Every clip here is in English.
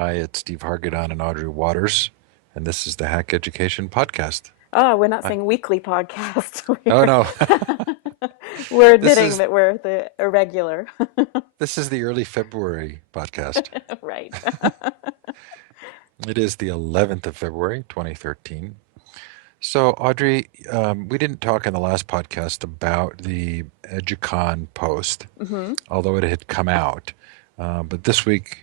Hi, it's Steve Hargadon and Audrey Waters, and this is the Hack Education Podcast. Oh, we're not Hi. saying weekly podcast. Oh no, We're this admitting is that we're the irregular. this is the early February podcast. Right. It is the 11th of February, 2013. So, Audrey, we didn't talk in the last podcast about the EduCon post, hmm although it had come out. But this week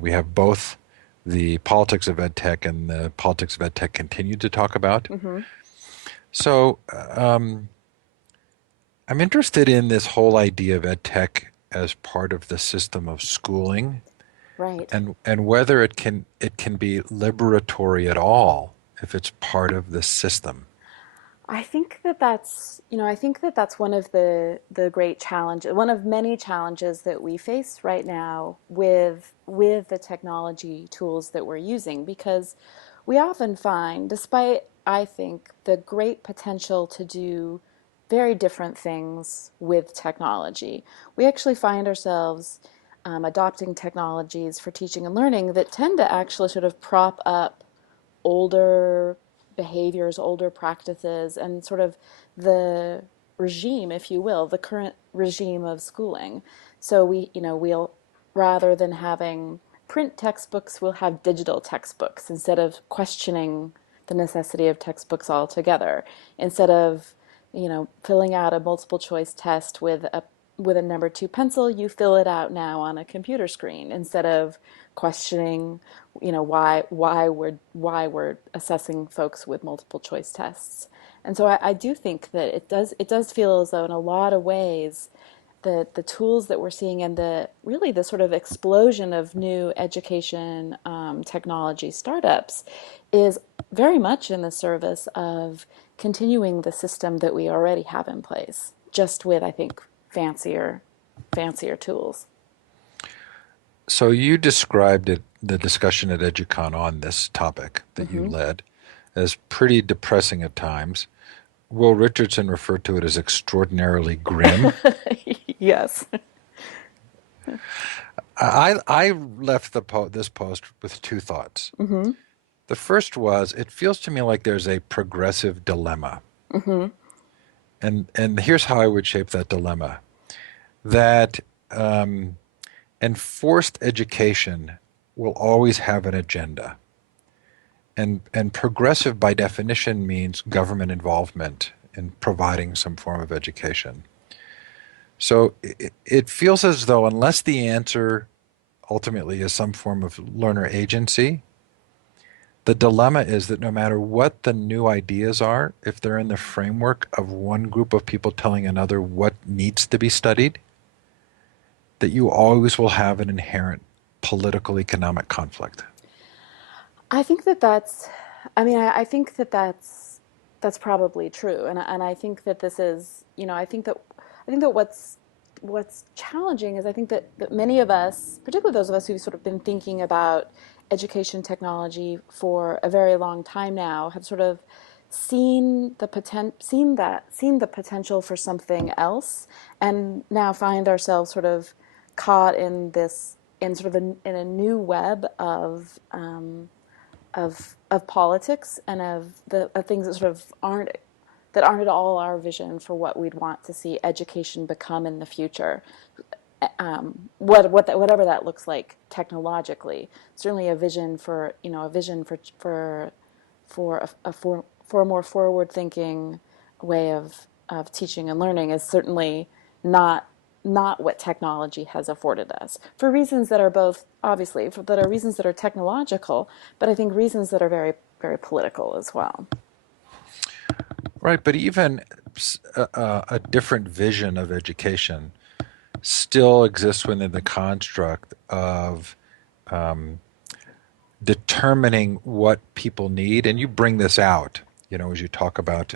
we have both the politics of EdTech and the politics of EdTech continued to talk about. hmm So, I'm interested in this whole idea of ed tech as part of the system of schooling Right. and whether it can be liberatory at all if it's part of the system. I think that that's one of the great challenges, one of many challenges that we face right now with the technology tools that we're using, because we often find, despite I think the great potential to do very different things with technology, we actually find ourselves adopting technologies for teaching and learning that tend to actually sort of prop up older behaviors, older practices, and sort of the regime, if you will, the current regime of schooling. So we'll rather than having print textbooks, we'll have digital textbooks instead of questioning the necessity of textbooks altogether. Instead of, filling out a multiple choice test with a number two pencil, you fill it out now on a computer screen instead of questioning, why we're assessing folks with multiple choice tests. And so I do think that it does feel as though in a lot of ways the tools that we're seeing and the sort of explosion of new education technology startups is very much in the service of continuing the system that we already have in place, just with, I think, fancier tools. So you described the discussion at EduCon on this topic that you hmm led as pretty depressing at times. Will Richardson referred to it as extraordinarily grim. Yes. I left this post with two thoughts. hmm The first was, it feels to me like there's a progressive dilemma. hmm And here's how I would shape that dilemma. That enforced education will always have an agenda. And progressive by definition means government involvement in providing some form of education. So it feels as though unless the answer ultimately is some form of learner agency, the dilemma is that no matter what the new ideas are, if they're in the framework of one group of people telling another what needs to be studied, that you always will have an inherent political economic conflict. I think that that's, I mean, I think that that's probably true, and I think that this is, I think that what's challenging is I think that many of us, particularly those of us who've sort of been thinking about education technology for a very long time now, have sort of seen the potential for something else, and now find ourselves sort of caught in this in sort of in a new web of politics and of things that sort of aren't at all our vision for what we'd want to see education become in the future. Whatever that looks like technologically, certainly a vision for a more forward thinking way of teaching and learning is certainly not not what technology has afforded us, for reasons that are both obviously that are reasons that are technological, but I think reasons that are very very political as well. Right, but even a different vision of education still exists within the construct of determining what people need. And you bring this out, as you talk about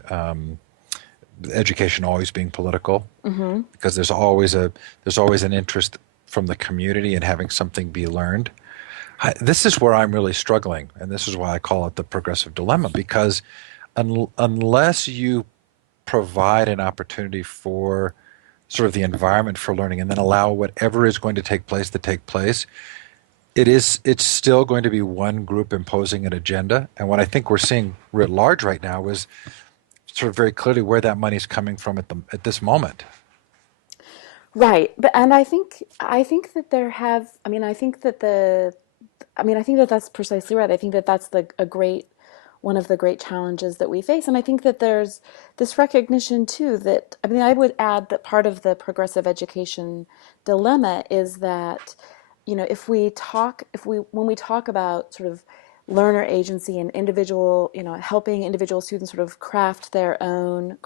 education always being political, hmm because there's always an interest from the community in having something be learned. This is where I'm really struggling, and this is why I call it the progressive dilemma, because unless you provide an opportunity for sort of the environment for learning and then allow whatever is going to take place to take place, It's still going to be one group imposing an agenda. And what I think we're seeing writ large right now is sort of very clearly where that money's coming from at this moment. Right. But and I think that there have I mean I think that the I mean I think that that's precisely right. I think that that's the a great one of the great challenges that we face. And I think that there's this recognition too that I mean I would add that part of the progressive education dilemma is that if we when we talk about sort of learner agency and individual, helping individual students sort of craft their own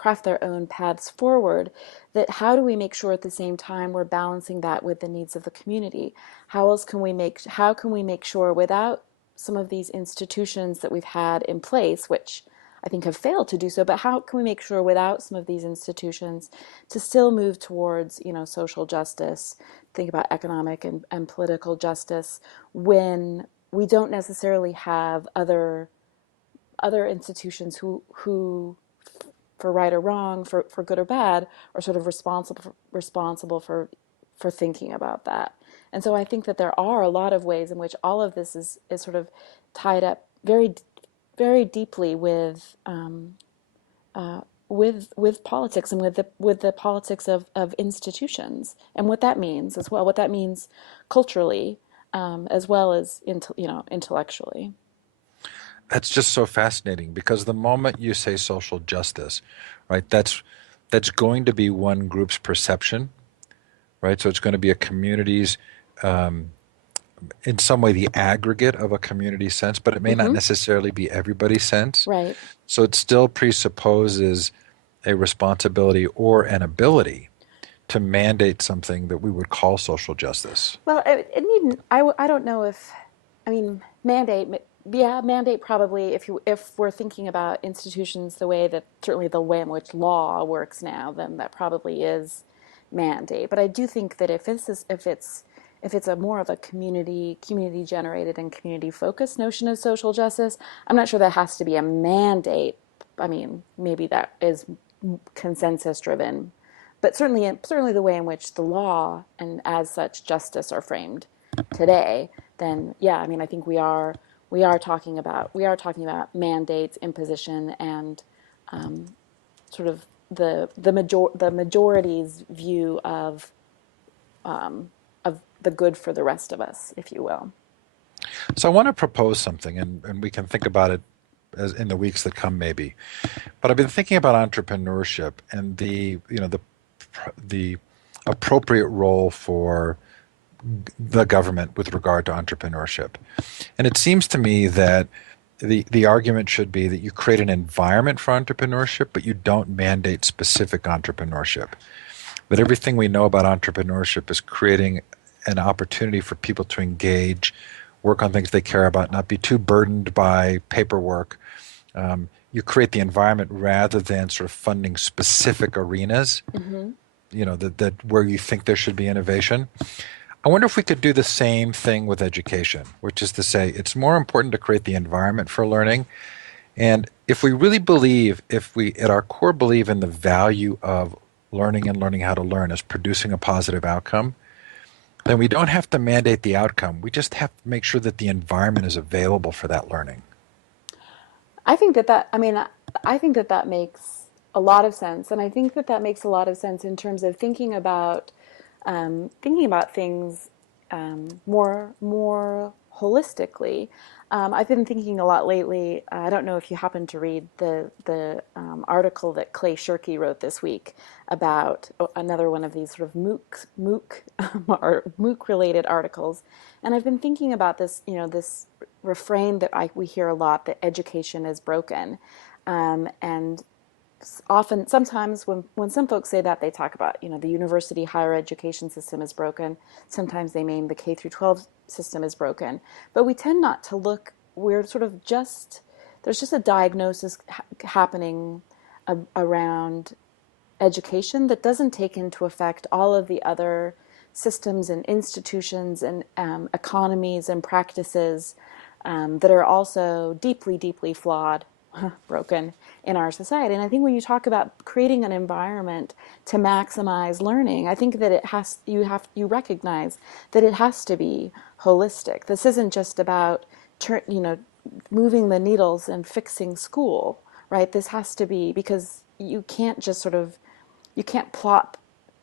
paths forward, that how do we make sure at the same time we're balancing that with the needs of the community? How can we make sure without some of these institutions that we've had in place, which I think have failed to do so, but how can we make sure without some of these institutions to still move towards, social justice, think about economic and political justice when we don't necessarily have other institutions who for right or wrong, for good or bad, are sort of responsible for thinking about that. And so I think that there are a lot of ways in which all of this is sort of tied up very deeply with politics and with the politics of institutions and what that means as well, what that means culturally, as well as intellectually. That's just so fascinating because the moment you say social justice, right, that's going to be one group's perception, right? So it's going to be a community's, in some way, the aggregate of a community sense, but it may not Mm-hmm. necessarily be everybody's sense. Right. So it still presupposes a responsibility or an ability to mandate something that we would call social justice. Well, it needn't. I don't know if, I mean, mandate. Yeah, mandate probably. If we're thinking about institutions the way that certainly the way in which law works now, then that probably is mandate. But I do think that if it's a more of a community generated and community focused notion of social justice, I'm not sure that has to be a mandate. I mean, maybe that is consensus driven, but certainly the way in which the law and as such justice are framed today, then yeah, I mean I think we are talking about mandates, imposition, and sort of the majority's view of the good for the rest of us, if you will. So I want to propose something, and we can think about it as in the weeks that come, maybe. But I've been thinking about entrepreneurship and the appropriate role for the government with regard to entrepreneurship. And it seems to me that the argument should be that you create an environment for entrepreneurship, but you don't mandate specific entrepreneurship. That everything we know about entrepreneurship is creating an opportunity for people to engage, work on things they care about, not be too burdened by paperwork. You create the environment rather than sort of funding specific arenas, Mm-hmm. that where you think there should be innovation. I wonder if we could do the same thing with education, which is to say it's more important to create the environment for learning. And if we really believe, if we at our core believe in the value of learning and learning how to learn as producing a positive outcome, then we don't have to mandate the outcome. We just have to make sure that the environment is available for that learning. I mean, I think that that makes a lot of sense. And I think that that makes a lot of sense in terms of thinking about things more holistically. I've been thinking a lot lately. I don't know if you happen to read the article that Clay Shirky wrote this week about another one of these sort of or MOOC related articles, and I've been thinking about this. This refrain that we hear a lot, that education is broken, and often sometimes when some folks say that, they talk about the university higher education system is broken. Sometimes they mean the K through 12 system is broken, but we tend not to look. We're sort of just there's just a diagnosis happening around education that doesn't take into effect all of the other systems and institutions and economies and practices that are also deeply flawed broken in our society. And I think when you talk about creating an environment to maximize learning, I think that you recognize that it has to be holistic. This isn't just about moving the needles and fixing school, right? This has to be, because you can't just sort of, you can't plop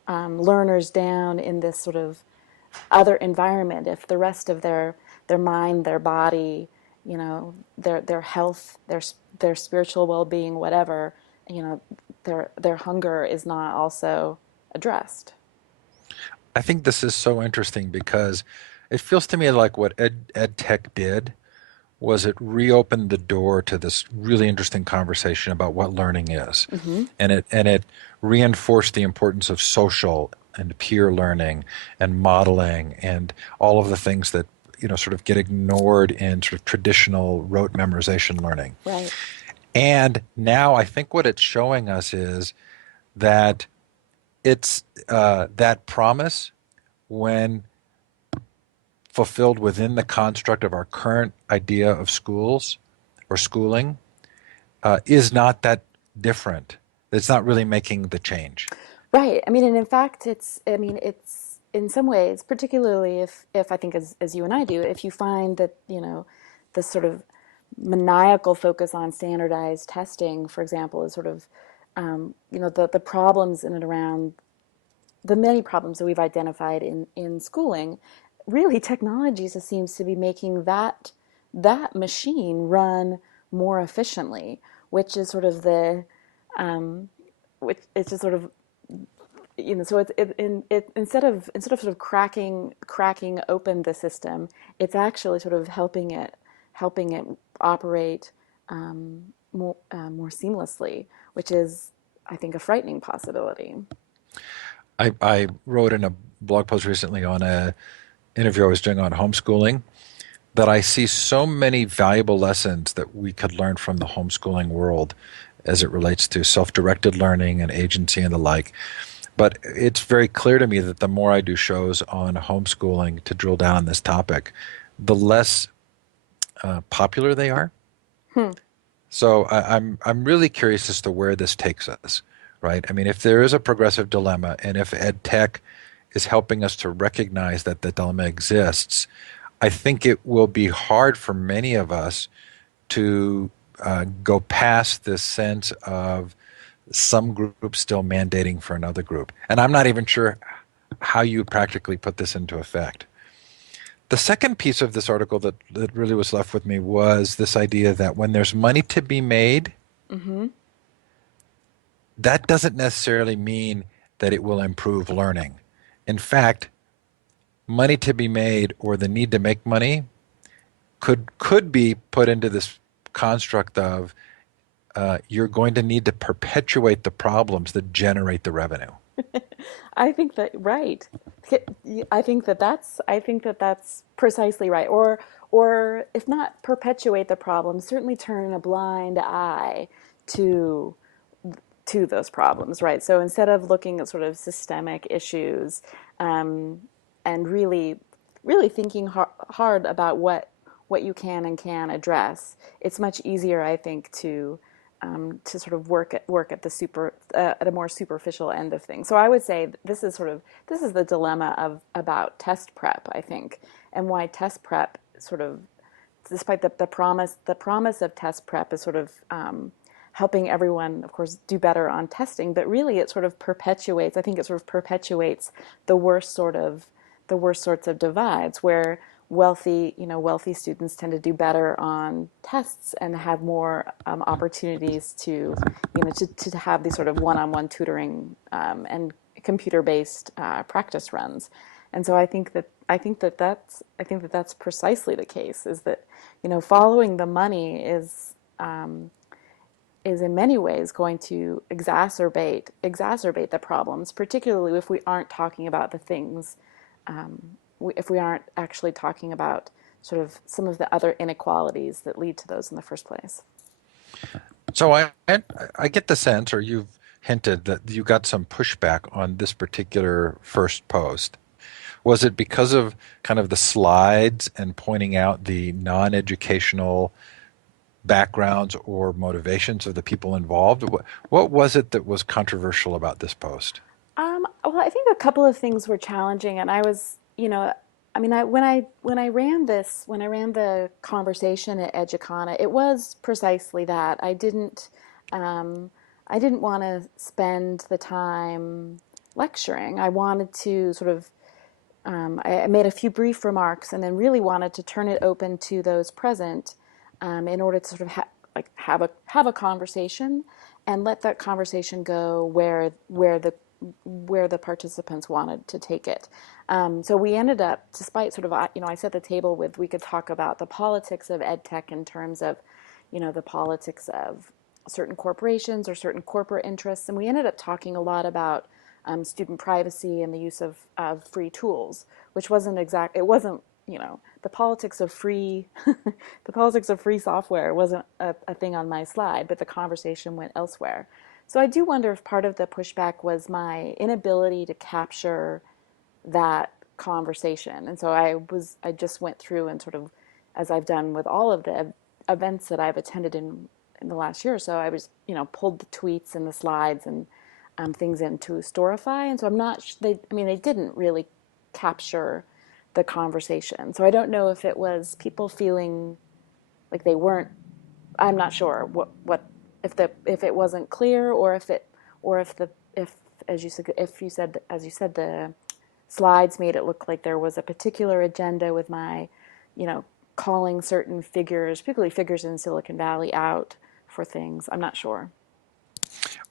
learners down in this sort of other environment if the rest of their mind, their body, their health, their spiritual well-being, whatever, their hunger is not also addressed. I think this is so interesting because it feels to me like what ed tech did was it reopened the door to this really interesting conversation about what learning is. Mm-hmm. And it reinforced the importance of social and peer learning and modeling and all of the things that sort of get ignored in sort of traditional rote memorization learning. Right. And now I think what it's showing us is that it's that promise, when fulfilled within the construct of our current idea of schools or schooling, is not that different. It's not really making the change. Right. I mean, and in fact, it's in some ways, particularly if I think as you and I do, if you find that, this sort of maniacal focus on standardized testing, for example, is sort of, the problems in and around the many problems that we've identified in schooling, really technology just seems to be making that machine run more efficiently, which is sort of the which it's just sort of, so instead of sort of cracking open the system, it's actually sort of helping it operate more seamlessly, which is, I think, a frightening possibility. I wrote in a blog post recently on a interview I was doing on homeschooling that I see so many valuable lessons that we could learn from the homeschooling world as it relates to self-directed learning and agency and the like. But it's very clear to me that the more I do shows on homeschooling to drill down on this topic, the less popular they are. Hmm. So I'm really curious as to where this takes us, right? I mean, if there is a progressive dilemma, and if ed tech is helping us to recognize that the dilemma exists, I think it will be hard for many of us to go past this sense of some group still mandating for another group. And I'm not even sure how you practically put this into effect. The second piece of this article that really was left with me was this idea that when there's money to be made, Mm-hmm. that doesn't necessarily mean that it will improve learning. In fact, money to be made or the need to make money could be put into this construct of you're going to need to perpetuate the problems that generate the revenue. I think that right. I think that that's precisely right. Or if not perpetuate the problem, certainly turn a blind eye to to those problems, right? So instead of looking at sort of systemic issues, um, and really thinking hard about what you can and can address, it's much easier, I think, to sort of work at the at a more superficial end of things. So I would say this is the dilemma of about test prep, I think, and why test prep sort of, despite the promise of test prep is sort of helping everyone, of course, do better on testing, but really it sort of perpetuates. I think it sort of perpetuates the worst sort of the worst sorts of divides where wealthy students tend to do better on tests and have more opportunities to have these sort of one-on-one tutoring and computer-based practice runs. And so I think that that's precisely the case. Is that following the money is in many ways going to exacerbate the problems, particularly if we aren't talking about the things, if we aren't actually talking about sort of some of the other inequalities that lead to those in the first place. So I get the sense, or you've hinted that you got some pushback on this particular first post. Was it because of kind of the slides and pointing out the non-educational backgrounds or motivations of the people involved? What was it that was controversial about this post? Well, I think a couple of things were challenging, and I was, I mean, when I ran the conversation at Educana, it was precisely that. Um, I didn't want to spend the time lecturing. I wanted to sort of, I made a few brief remarks, and then really wanted to turn it open to those present, in order to sort of have a conversation, and let that conversation go where the participants wanted to take it. So we ended up, despite sort of, I set the table with, we could talk about the politics of ed tech in terms of, the politics of certain corporations or certain corporate interests. And we ended up talking a lot about student privacy and the use of free tools, which it wasn't, the politics of free, the politics of free software wasn't a thing on my slide, but the conversation went elsewhere. So I do wonder if part of the pushback was my inability to capture that conversation. And so I just went through and sort of, as I've done with all of the events that I've attended in the last year or so, I was, pulled the tweets and the slides and things into Storify. And so I'm not, they didn't really capture the conversation. So I don't know if it was people feeling like they weren't, I'm not sure what if it wasn't clear, or if you said as you said, the slides made it look like there was a particular agenda with my, calling certain figures, particularly figures in Silicon Valley, out for things. I'm not sure.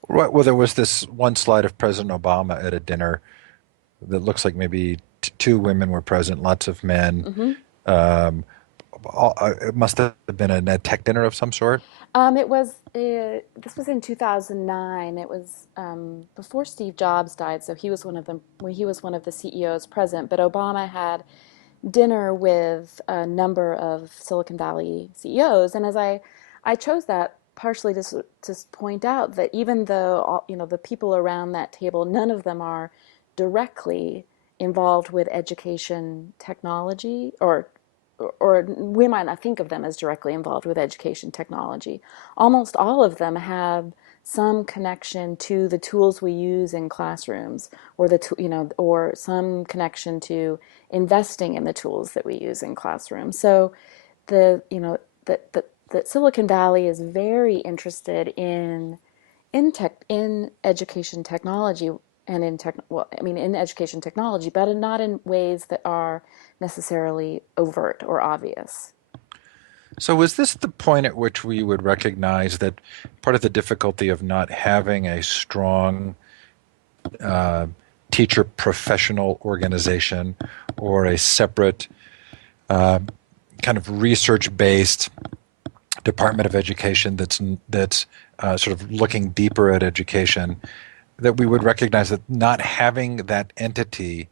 Right. Well, there was this one slide of President Obama at a dinner that looks like maybe two women were present, lots of men. Mm-hmm. It must have been a tech dinner of some sort. This was in 2009. It was before Steve Jobs died, so he was one of them when he was one of the CEOs present. But Obama had dinner with a number of Silicon Valley CEOs, and I chose that partially to point out that even though the people around that table, none of them are directly involved with education technology, or we might not think of them as directly involved with education technology. Almost all of them have some connection to the tools we use in classrooms, or or some connection to investing in the tools that we use in classrooms. So the you know that Silicon Valley is very interested in education technology, and in education technology, but not in ways that are necessarily overt or obvious. So, was this the point at which we would recognize that part of the difficulty of not having a strong uh, teacher professional organization or a separate uh, kind of research based Department of Education that's sort of looking deeper at education, that we would recognize that not having that entity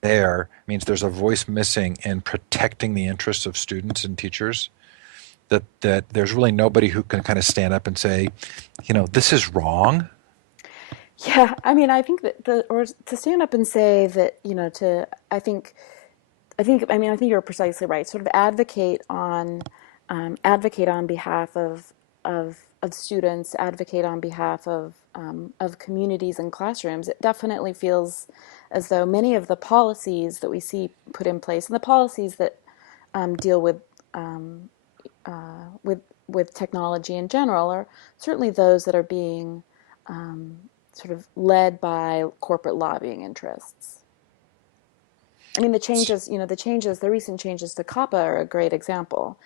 there means there's a voice missing in protecting the interests of students and teachers? That there's really nobody who can kind of stand up and say, this is wrong. Yeah, I think that or to stand up and say that, I think you're precisely right. Sort of advocate on behalf of students, advocate on behalf of communities and classrooms. It definitely feels as though many of the policies that we see put in place, and the policies that deal um, with technology in general, are certainly those that are being sort of led by corporate lobbying interests. The recent changes to COPPA are a great example.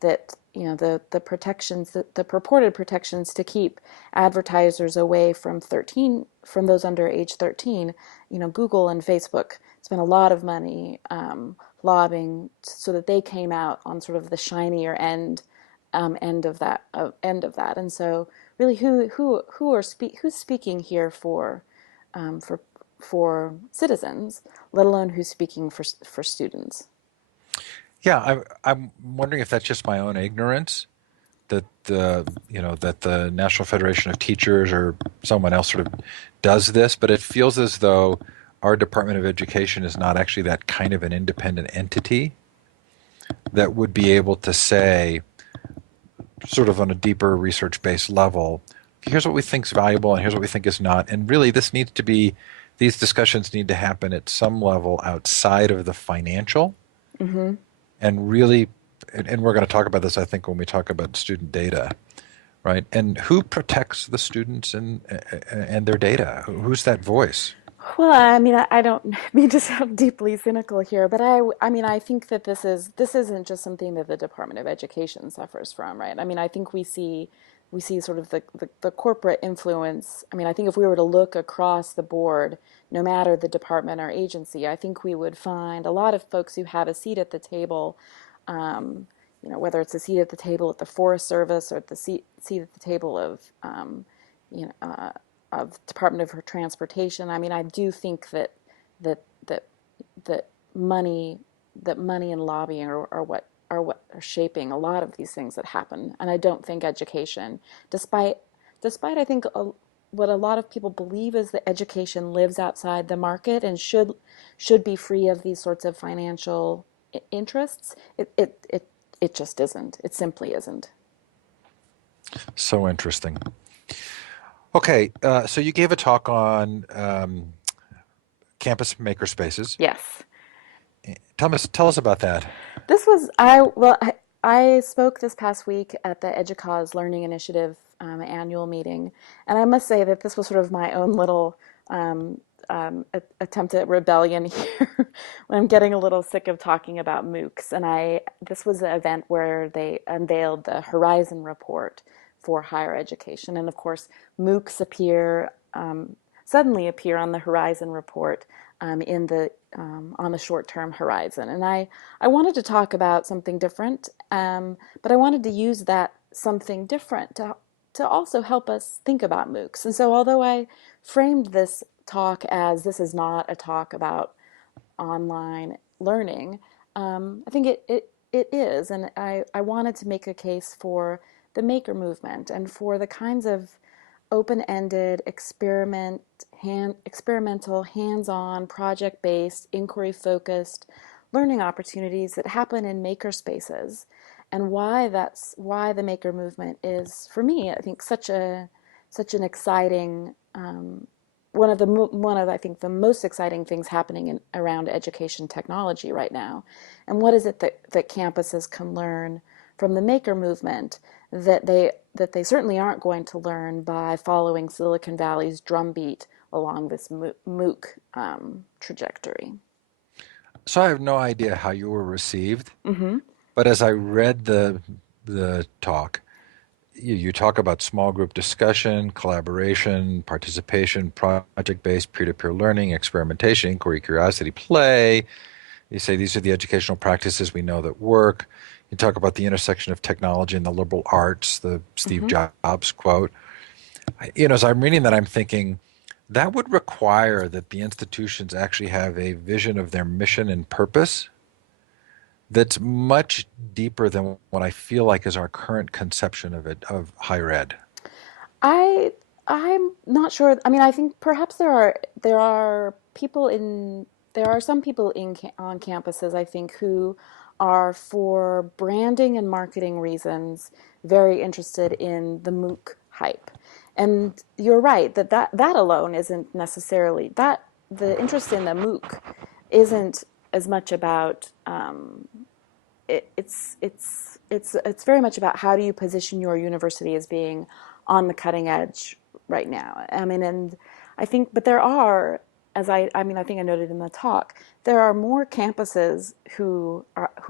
That the protections, the purported protections to keep advertisers away from those under age 13. Google and Facebook spent a lot of money lobbying so that they came out on sort of the shinier end of that. And so, really, who's speaking here um, for citizens, let alone who's speaking for students? Yeah, I'm wondering if that's just my own ignorance, that that the National Federation of Teachers or someone else sort of does this, but it feels as though our Department of Education is not actually that kind of an independent entity that would be able to say, sort of on a deeper research-based level. Here's what we think is valuable, and here's what we think is not. And really, these discussions need to happen at some level outside of the financial, Hmm. and really, and we're going to talk about this, I think, when we talk about student data, right? And who protects the students and their data? Who's that voice? Well, I mean, I don't mean to sound deeply cynical here, but I mean, I think that this isn't just something that the Department of Education suffers from, right? I mean, I think we see sort of the corporate influence. I mean, I think if we were to look across the board, no matter the department or agency, I think we would find a lot of folks who have a seat at the table, um, whether it's a seat at the table at the Forest Service or at the seat at the table you know, uh, of Department of Transportation. I mean, I do think that that that money money and lobbying are what are shaping a lot of these things that happen. And I don't think education, despite I think what a lot of people believe is that education lives outside the market and should be free of these sorts of financial interests. It just isn't. It simply isn't. So interesting. Okay, so you gave a talk on campus makerspaces. Yes. Tell us about that. This was I well I spoke this past week at the EDUCAUSE Learning Initiative annual meeting, and I must say that this was sort of my own little attempt at rebellion here. When I'm getting a little sick of talking about MOOCs, and I this was an event where they unveiled the Horizon report for higher education, and of course MOOCs suddenly appear on the Horizon report in the on the short-term horizon. And I wanted to talk about something different, but I wanted to use that something different to also help us think about MOOCs. And so, although I framed this talk as this is not a talk about online learning, I think it is. And I wanted to make a case for the maker movement and for the kinds of open-ended, experimental, hands-on, project-based, inquiry-focused learning opportunities that happen in maker spaces, and why the maker movement is, for me, I think such an exciting one of I think the most exciting things happening around education technology right now. And what is it that campuses can learn from the maker movement that they certainly aren't going to learn by following Silicon Valley's drumbeat along this MOOC trajectory. So I have no idea how you were received, Mm-hmm. but as I read the talk, you talk about small group discussion, collaboration, participation, project-based peer-to-peer learning, experimentation, inquiry, curiosity, play. You say these are the educational practices we know that work. You talk about the intersection of technology and the liberal arts, the Steve Mm-hmm. Jobs quote. As I'm reading that, I'm thinking that would require that the institutions actually have a vision of their mission and purpose that's much deeper than what I feel like is our current conception of it, of higher ed. I I'm not sure. I mean, I think perhaps there are some people on campuses, I think, who are, for branding and marketing reasons, very interested in the MOOC hype. And you're right that alone isn't necessarily that the interest in the MOOC isn't as much about it's very much about how do you position your university as being on the cutting edge right now. I mean, and I think, but there are, I mean, I think I noted in the talk, there are more campuses who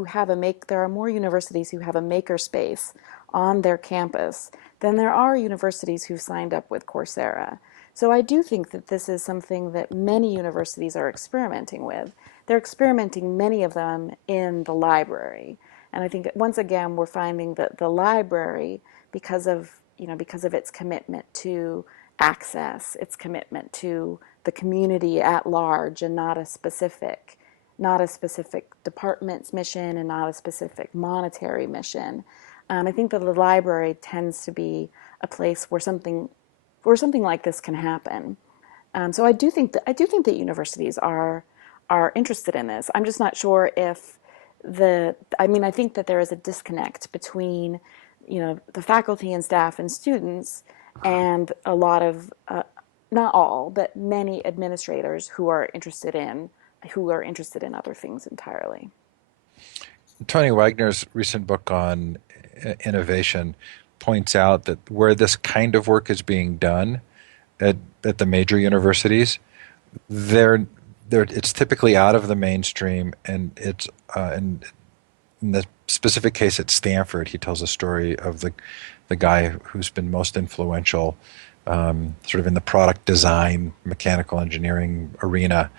have there are more universities who have a maker space on their campus than there are universities who've signed up with Coursera. So I do think that this is something that many universities are experimenting with. They're experimenting, many of them, in the library. And I think once again we're finding that the library, because of its commitment to access, its commitment to the community at large, and not a specific department's mission and not a specific monetary mission. I think that the library tends to be a place where something like this can happen. So I do think that universities are interested in this. I'm just not sure if I mean, I think that there is a disconnect between the faculty and staff and students, and a lot of, not all, but many administrators who are interested in other things entirely. Tony Wagner's recent book on innovation points out that where this kind of work is being done at the major universities, they're, it's typically out of the mainstream, and it's in the specific case at Stanford, he tells a story of the guy who's been most influential, sort of in the product design, mechanical engineering arena,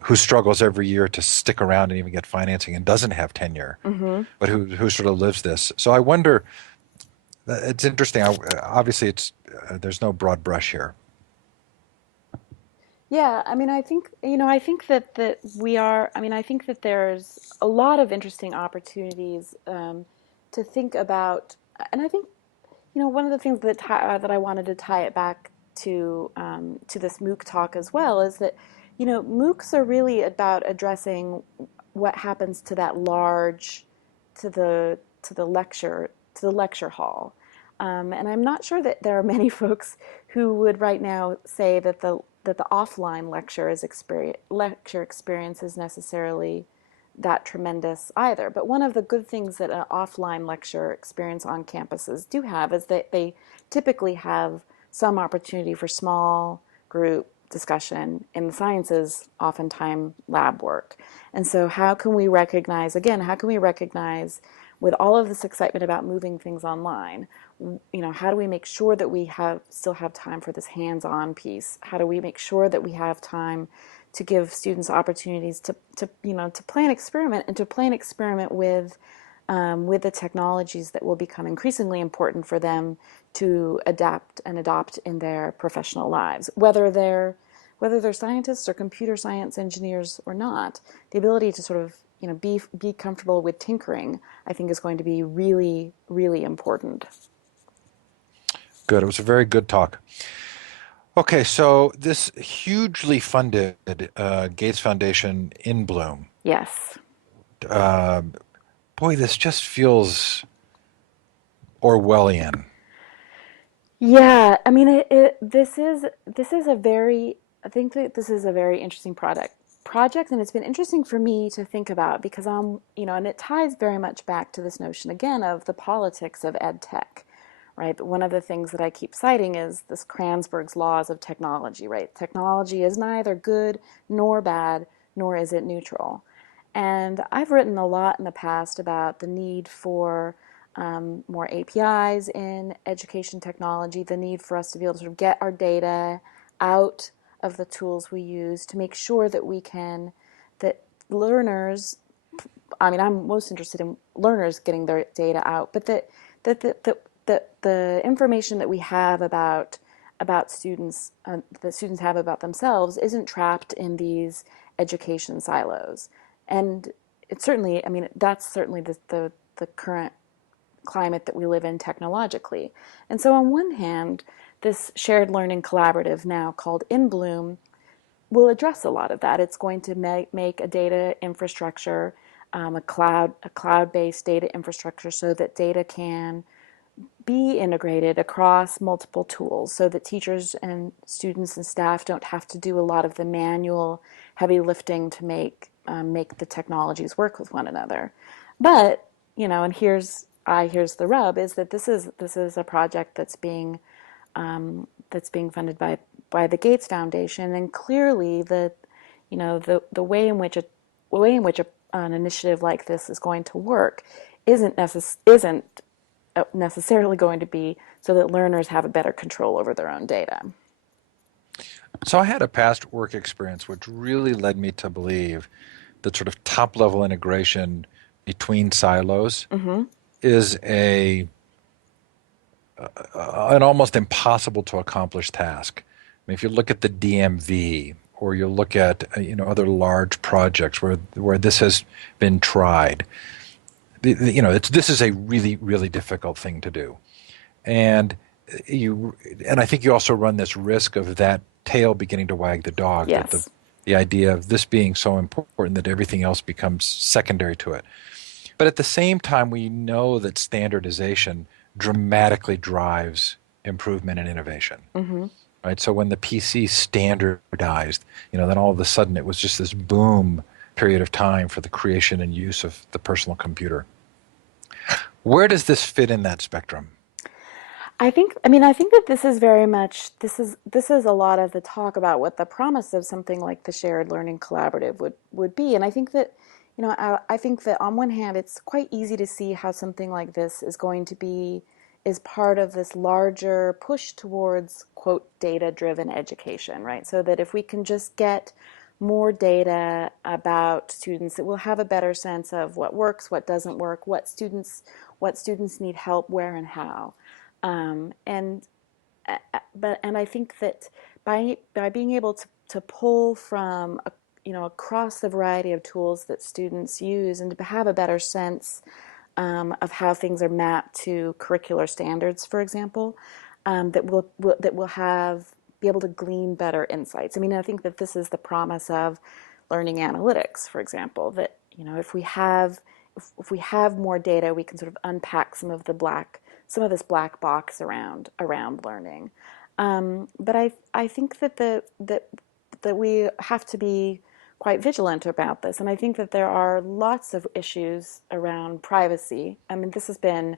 who struggles every year to stick around and even get financing and doesn't have tenure, Mm-hmm. but who sort of lives this. So I wonder. It's interesting. Obviously, it's there's no broad brush here. Yeah, I mean, I think that we are, I mean, I think that there's a lot of interesting opportunities to think about, and I think, one of the things that I wanted to tie it back to this MOOC talk as well is that, MOOCs are really about addressing what happens to that large, to the lecture hall. And I'm not sure that there are many folks who would right now say that the offline lecture experience is necessarily that tremendous either. But one of the good things that an offline lecture experience on campuses do have is that they typically have some opportunity for small group discussion in the sciences, oftentimes lab work. And so how can we recognize with all of this excitement about moving things online, how do we make sure that we still have time for this hands-on piece? How do we make sure that we have time to give students opportunities to play an experiment and to play an experiment with the technologies that will become increasingly important for them to adapt and adopt in their professional lives, whether they're scientists or computer science engineers or not. The ability to sort of be comfortable with tinkering, I think, is going to be really, really important. Good. It was a very good talk. Okay, so this hugely funded Gates Foundation in Bloom. Yes. Uh, Boy, this just feels Orwellian. Yeah, I mean, this is a very I think that this is a very interesting project, and it's been interesting for me to think about because and it ties very much back to this notion again of the politics of ed tech, right? But one of the things that I keep citing is this Kranzberg's laws of technology, right? Technology is neither good nor bad, nor is it neutral. And I've written a lot in the past about the need for more APIs in education technology, the need for us to be able to sort of get our data out of the tools we use to make sure that learners, I mean, I'm most interested in learners getting their data out, but the information that we have about students, that students have about themselves, isn't trapped in these education silos. And it's certainly, I mean, that's certainly the current climate that we live in technologically. And so, on one hand, this shared learning collaborative now called In Bloom will address a lot of that. It's going to make a data infrastructure, a cloud-based data infrastructure, so that data can be integrated across multiple tools, so that teachers and students and staff don't have to do a lot of the manual heavy lifting to make the technologies work with one another. But and here's the rub: is that this is a project that's being funded by the Gates Foundation, and clearly the way in which an initiative like this is going to work isn't necessarily going to be so that learners have a better control over their own data. So I had a past work experience which really led me to believe that sort of top level integration between silos Mm-hmm. is an almost impossible to accomplish task. I mean, if you look at the DMV or you look at other large projects where this has been tried, this is a really really difficult thing to do, and I think you also run this risk of that tail beginning to wag the dog, that Yes. the idea of this being so important that everything else becomes secondary to it. But at the same time, we know that standardization dramatically drives improvement and innovation, Hmm. right? So when the PC standardized, then all of a sudden it was just this boom period of time for the creation and use of the personal computer. Where does this fit in that spectrum? I think that this is very much this is a lot of the talk about what the promise of something like the shared learning collaborative would be. And I think that, I think that on one hand, it's quite easy to see how something like this is going to be is part of this larger push towards, quote, data-driven education, right? So that if we can just get more data about students, that we'll have a better sense of what works, what doesn't work, what students need help, where and how. And but and I think that by being able to pull from across the variety of tools that students use, and to have a better sense of how things are mapped to curricular standards, for example, that will have be able to glean better insights. I mean, I think that this is the promise of learning analytics, for example. That if we have more data, we can sort of unpack some of this black box around learning. But I think that we have to be quite vigilant about this. And I think that there are lots of issues around privacy. I mean, this has been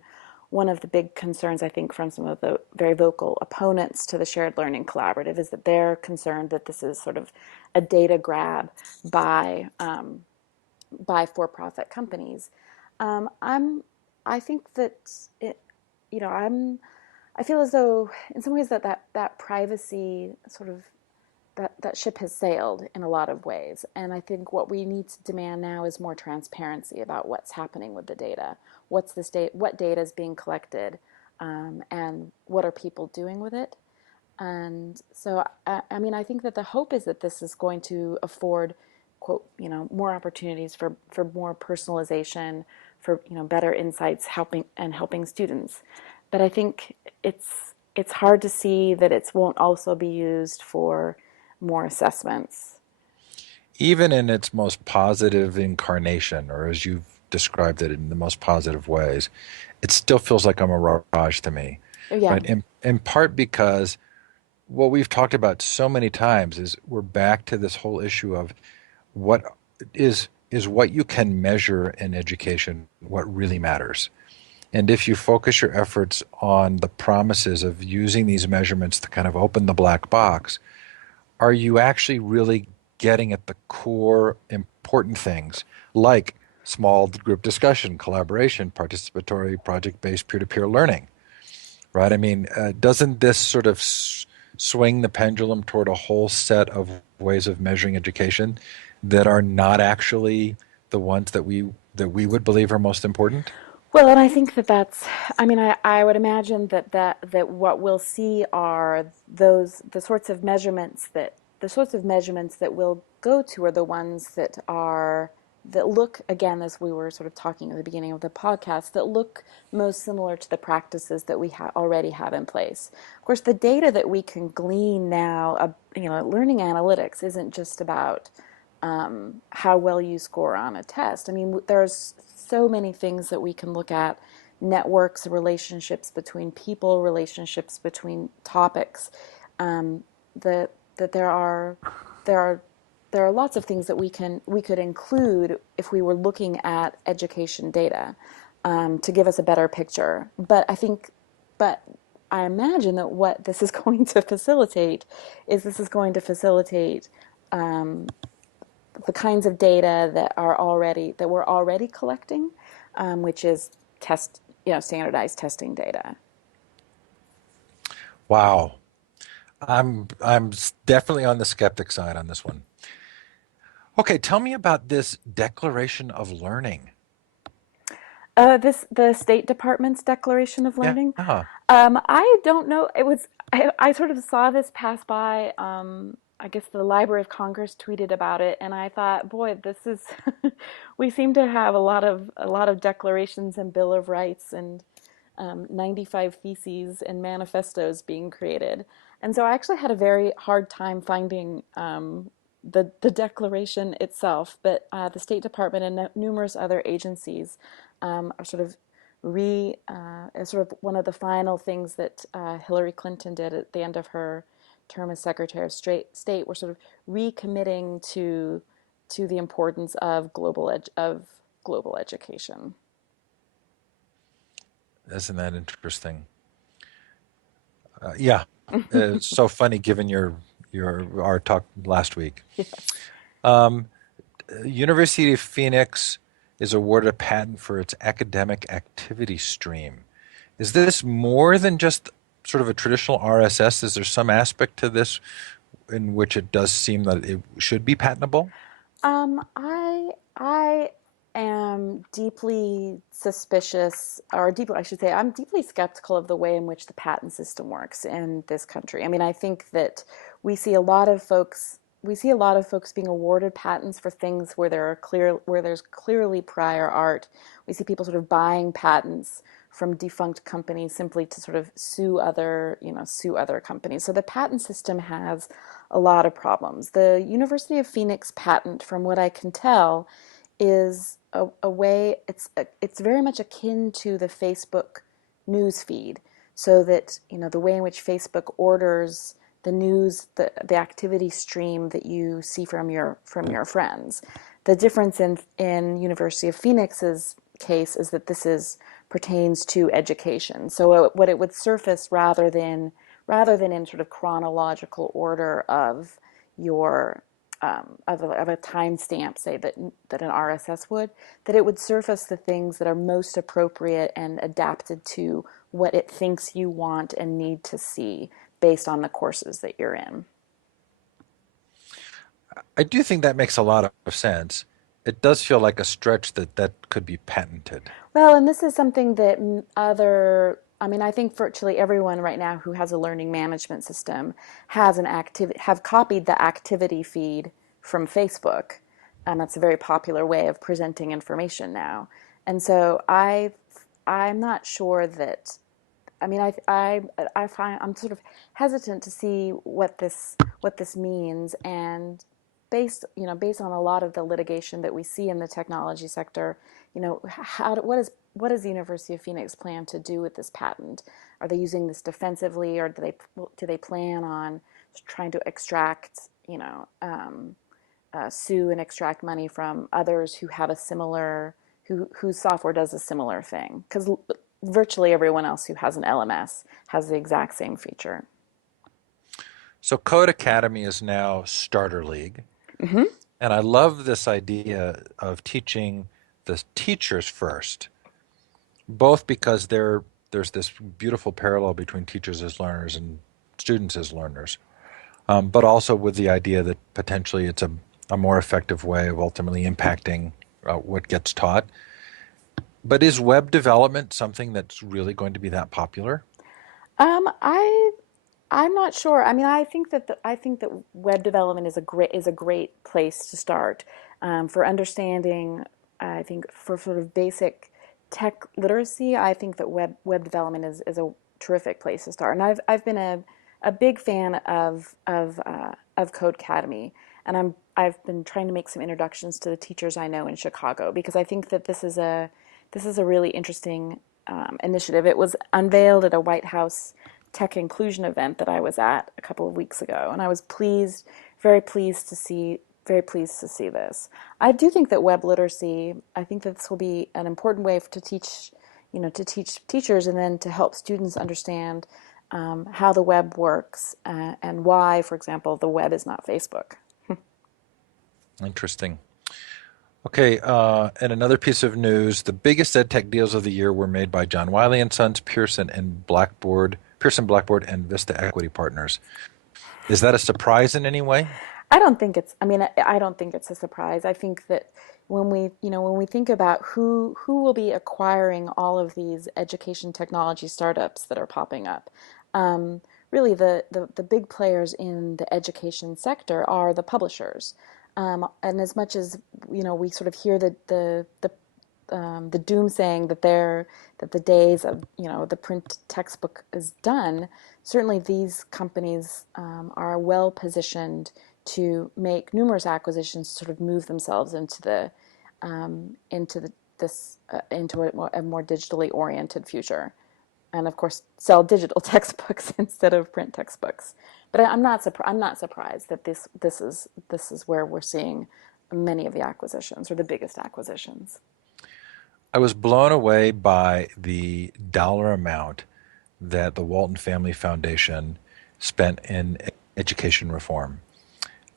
one of the big concerns, I think, from some of the very vocal opponents to the shared learning collaborative, is that they're concerned that this is sort of a data grab by for-profit companies. I'm I think that it, I feel as though in some ways that privacy sort of that ship has sailed in a lot of ways. And I think what we need to demand now is more transparency about what's happening with the data. What data is being collected, and what are people doing with it? And so, I mean, I think that the hope is that this is going to afford, quote, more opportunities for more personalization, for, better insights, helping students. But I think it's hard to see that it won't also be used for more assessments. Even in its most positive incarnation, or as you've described it in the most positive ways, it still feels like a mirage to me, Yeah. right? In part because what we've talked about so many times is we're back to this whole issue of what is what you can measure in education what really matters. And if you focus your efforts on the promises of using these measurements to kind of open the black box, are you actually really getting at the core important things like small group discussion, collaboration, participatory, project based peer to peer learning, right? I mean, doesn't this sort of swing the pendulum toward a whole set of ways of measuring education that are not actually the ones that we would believe are most important? Well, and I think I mean, I would imagine that what we'll see are the sorts of measurements that we'll go to are the ones that look, again, as we were sort of talking at the beginning of the podcast, that look most similar to the practices that we already have in place. Of course, the data that we can glean now, learning analytics isn't just about how well you score on a test. I mean, there's so many things that we can look at: networks, relationships between people, relationships between topics. Um, that there are there are lots of things that we could include if we were looking at education data, to give us a better picture. But I imagine that what this is going to facilitate is this is going to facilitate the kinds of data that we're already collecting, which is standardized testing data. Wow. I'm definitely on the skeptic side on this one. Okay, tell me about this declaration of learning. The State Department's Declaration of Learning. Yeah. I don't know. I sort of saw this pass by. I guess the Library of Congress tweeted about it, and I thought, boy, this is. We seem to have a lot of declarations and Bill of Rights and 95 theses and manifestos being created. And so I actually had a very hard time finding the declaration itself, but the State Department and numerous other agencies are sort of sort of one of the final things that Hillary Clinton did at the end of her term as Secretary of State. Were sort of recommitting to the importance of global education. Isn't that interesting? Yeah, it's so funny given your our talk last week. Yes. University of Phoenix is awarded a patent for its academic activity stream. Is this more than just sort of a traditional RSS? Is there some aspect to this in which it does seem that it should be patentable? I am deeply suspicious, or deeply, I should say, I'm deeply skeptical of the way in which the patent system works in this country. I mean, I think that we see a lot of folks being awarded patents for things where there's clearly prior art. We see people sort of buying patents from defunct companies simply to sort of sue other companies. So the patent system has a lot of problems. The University of Phoenix patent, from what I can tell, is a way it's very much akin to the Facebook news feed, so that the way in which Facebook orders the news, the activity stream that you see from your friends. The difference in University of Phoenix's case is that this is pertains to education. So what it would surface rather than in sort of chronological order of your of a timestamp, say that an RSS would, that it would surface the things that are most appropriate and adapted to what it thinks you want and need to see based on the courses that you're in. I do think that makes a lot of sense. It does feel like a stretch that that could be patented. Well, and this is something that I mean, I think virtually everyone right now who has a learning management system have copied the activity feed from Facebook. And that's a very popular way of presenting information now. And so I'm not sure that, I mean, I find I'm sort of hesitant to see what this means, and based on a lot of the litigation that we see in the technology sector, what does the University of Phoenix plan to do with this patent? Are they using this defensively, or do they plan on trying to extract, sue and extract money from others who have a similar whose software does a similar thing? Because virtually everyone else who has an LMS has the exact same feature. So Code Academy is now Starter League. Mm-hmm. And I love this idea of teaching the teachers first, both because there's this beautiful parallel between teachers as learners and students as learners, but also with the idea that potentially it's a more effective way of ultimately impacting what gets taught. But is web development something that's really going to be that popular? I I'm not sure. I mean, I think that web development is a great place to start for understanding. I think for sort of basic tech literacy, I think that web development is a terrific place to start. And I've been a big fan of Code Academy, and I've been trying to make some introductions to the teachers I know in Chicago, because I think that this is a really interesting initiative. It was unveiled at a White House tech inclusion event that I was at a couple of weeks ago, and I was very pleased to see this. I do think that web literacy, I think that this will be an important way to teach, to teach teachers and then to help students understand how the web works, and why, for example, the web is not Facebook. Interesting. Okay, and another piece of news: the biggest EdTech deals of the year were made by John Wiley and Sons, Pearson Blackboard, and Vista Equity Partners. Is that a surprise in any way? I mean, I don't think it's a surprise. I think that when we think about who will be acquiring all of these education technology startups that are popping up, really the big players in the education sector are the publishers. And as much as, we sort of hear the doomsaying that the days of the print textbook is done. Certainly, these companies are well positioned to make numerous acquisitions to sort of move themselves into the this into a more digitally oriented future, and of course sell digital textbooks instead of print textbooks. But I'm not surprised that this is where we're seeing many of the acquisitions or the biggest acquisitions. I was blown away by the dollar amount that the Walton Family Foundation spent in education reform.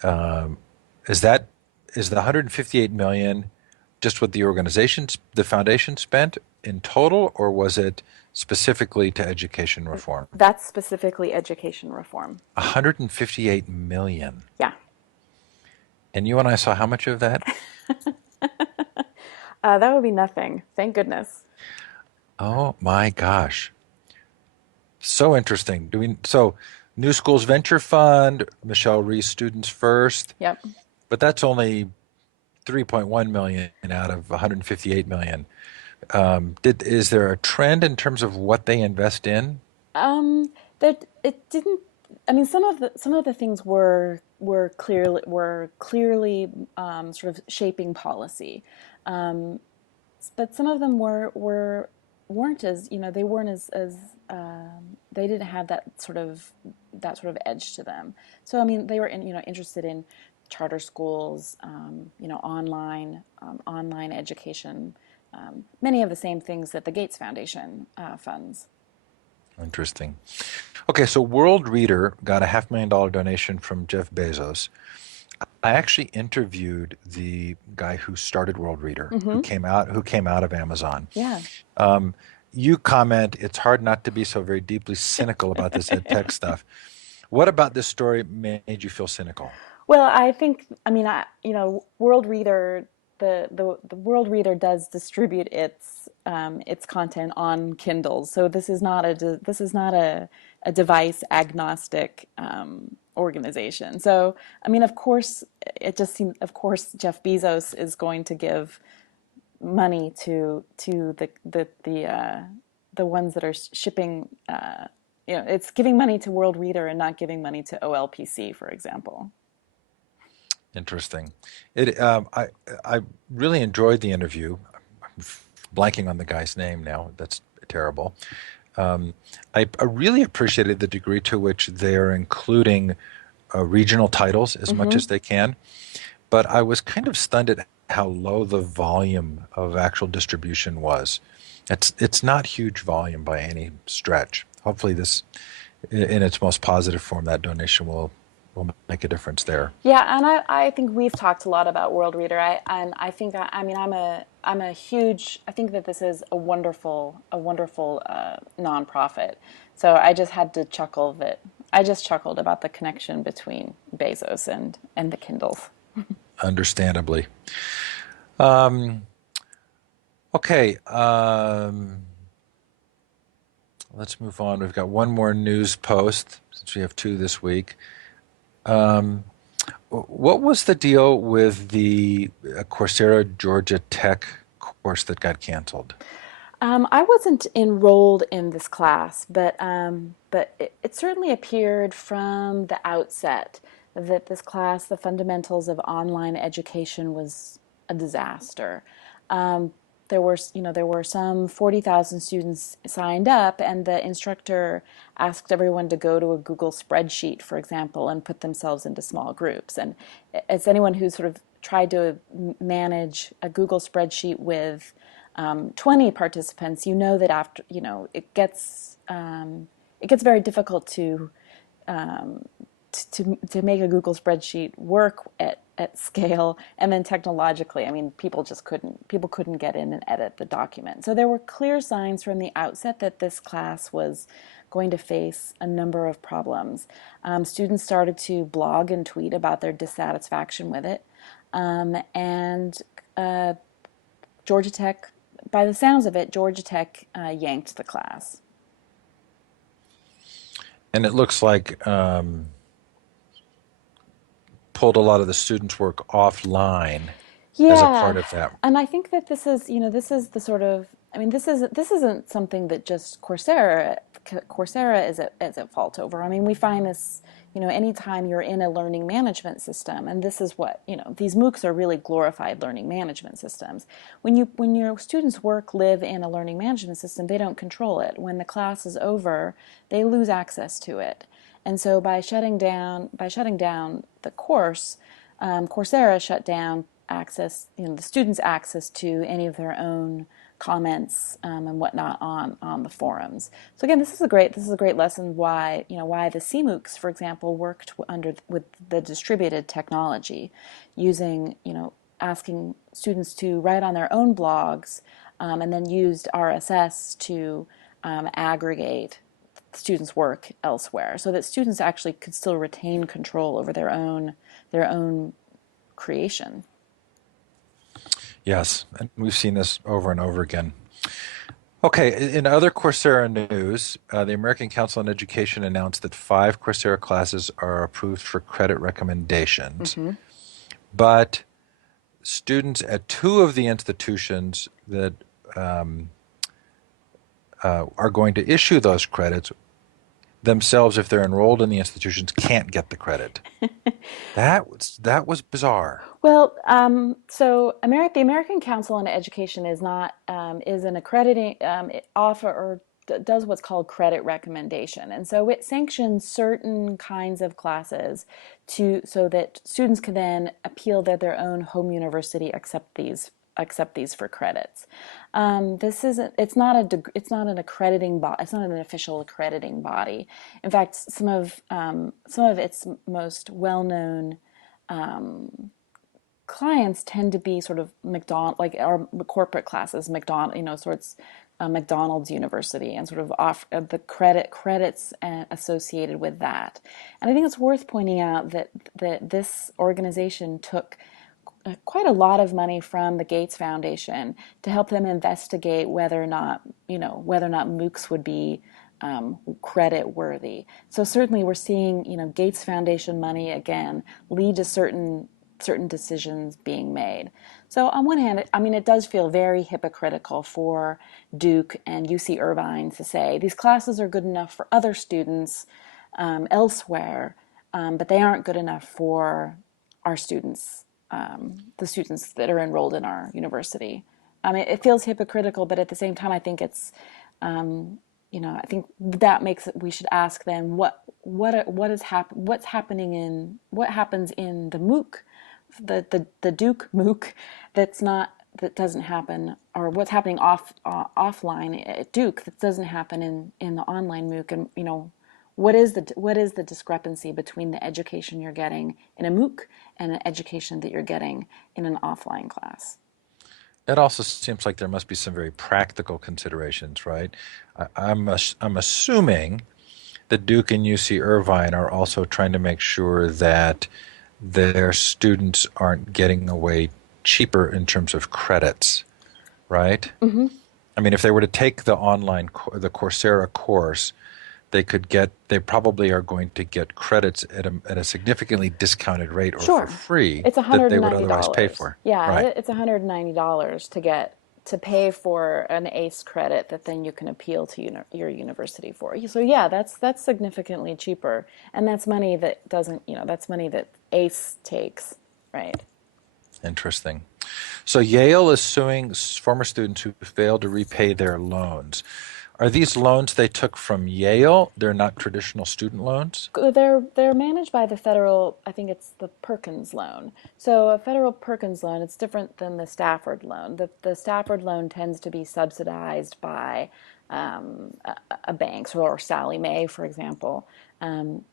Um, is that is the 158 million just what the organization, the foundation spent in total, or was it specifically to education reform? That's specifically education reform. 158 million. Yeah. And you and I saw how much of that? That would be nothing. Thank goodness. Oh my gosh. So interesting. So New Schools Venture Fund, Michelle Reese Students First, Yep. but that's only 3.1 million out of 158 million. Is there a trend in terms of what they invest in? That it didn't. I mean, some of the things were clearly sort of shaping policy, um, but some of them weren't as they weren't as they didn't have that sort of edge to them. So I mean, they were interested in charter schools, online education, many of the same things that the Gates Foundation funds. Interesting. Okay, so World Reader got a $500,000 donation from Jeff Bezos. I actually interviewed the guy who started World Reader, Mm-hmm. who came out of Amazon. Yeah. Um, you comment it's hard not to be so very deeply cynical about this ed tech stuff. What about this story made you feel cynical? Well, I think, I mean, World Reader, the World Reader does distribute its content on Kindles. So this is not a device agnostic organization. So, I mean, of course, it just seems, of course, Jeff Bezos is going to give money to the ones that are shipping. It's giving money to World Reader and not giving money to OLPC, for example. Interesting. I really enjoyed the interview. I'm blanking on the guy's name now. That's terrible. I really appreciated the degree to which they're including regional titles as much Mm-hmm. as they can, but I was kind of stunned at how low the volume of actual distribution was. It's not huge volume by any stretch. Hopefully, this, in its most positive form, that donation will make a difference there. Yeah, and I think we've talked a lot about World Reader. I think I mean I'm a huge I think that this is a wonderful nonprofit. So I just had to chuckle that I just chuckled about the connection between Bezos and the Kindles. Understandably. Um, okay, let's move on. We've got one more news post since we have two this week. Um, what was the deal with the Coursera Georgia Tech course that got canceled? I wasn't enrolled in this class, but it certainly appeared from the outset that this class, the fundamentals of online education, was a disaster. Um, there were some 40,000 students signed up, and the instructor asked everyone to go to a Google spreadsheet, for example, and put themselves into small groups. And as anyone who's sort of tried to manage a Google spreadsheet with 20 participants, you know that after, it gets very difficult to make a Google spreadsheet work at scale, and then technologically, I mean, people couldn't get in and edit the document. So there were clear signs from the outset that this class was going to face a number of problems. Students started to blog and tweet about their dissatisfaction with it, and Georgia Tech, by the sounds of it, Georgia Tech yanked the class. And it looks like pulled a lot of the students' work offline as a part Yeah, of that. and I think that this is the sort of, I mean, this isn't something that just Coursera is at fault over. I mean, we find this, anytime you're in a learning management system, and this is what, these MOOCs are really glorified learning management systems. When your students work, live in a learning management system, they don't control it. When the class is over, they lose access to it. And so by shutting down the course, Coursera shut down access, the students' access to any of their own comments and whatnot on the forums. So again, this is a great lesson why the CMOOCs, for example, worked with the distributed technology, using asking students to write on their own blogs, and then used RSS to aggregate students' work elsewhere, so that students actually could still retain control over their own creation. Yes, and we've seen this over and over again. Okay, in other Coursera news, the American Council on Education announced that 5 Coursera classes are approved for credit recommendations, Mm-hmm. but students at 2 of the institutions that um, are going to issue those credits themselves, if they're enrolled in the institutions, can't get the credit. That was bizarre. Well, the American Council on Education is an accrediting it offer or does what's called credit recommendation, and so it sanctions certain kinds of classes to so that students can then appeal that their own home university accept these for credits. This isn't. It's not an accrediting body. It's not an official accrediting body. In fact, some of its most well-known clients tend to be sort of McDonald, like our corporate classes, McDonald, sorts, McDonald's University, and sort of off the credits associated with that. And I think it's worth pointing out that this organization took quite a lot of money from the Gates Foundation to help them investigate whether or not MOOCs would be credit worthy. So certainly we're seeing, Gates Foundation money again lead to certain decisions being made. So on one hand, I mean, it does feel very hypocritical for Duke and UC Irvine to say these classes are good enough for other students elsewhere, but they aren't good enough for our students, the students that are enrolled in our university. I mean, it feels hypocritical, but at the same time, I think I think that makes it. We should ask then what's happening what happens in the MOOC, the Duke MOOC, that doesn't happen, or what's happening offline at Duke that doesn't happen in the online MOOC, and what is the discrepancy between the education you're getting in a MOOC and the education that you're getting in an offline class? It also seems like there must be some very practical considerations, right? I'm assuming that Duke and UC Irvine are also trying to make sure that their students aren't getting away cheaper in terms of credits, right? Mm-hmm. I mean, if they were to take the Coursera course, they probably are going to get credits at a significantly discounted rate or for Sure. free It's that they would otherwise pay $190. for. Yeah, Right. it's $190 to pay for an ACE credit that then you can appeal to your university for. So yeah, that's significantly cheaper, and that's money that doesn't, that's money that ACE takes, right? Interesting. So Yale is suing former students who failed to repay their loans. Are these loans they took from Yale? They're not traditional student loans? They're managed by the federal, I think it's the Perkins loan. So a federal Perkins loan, it's different than the Stafford loan. The Stafford loan tends to be subsidized by a bank, or Sally Mae, for example. Um,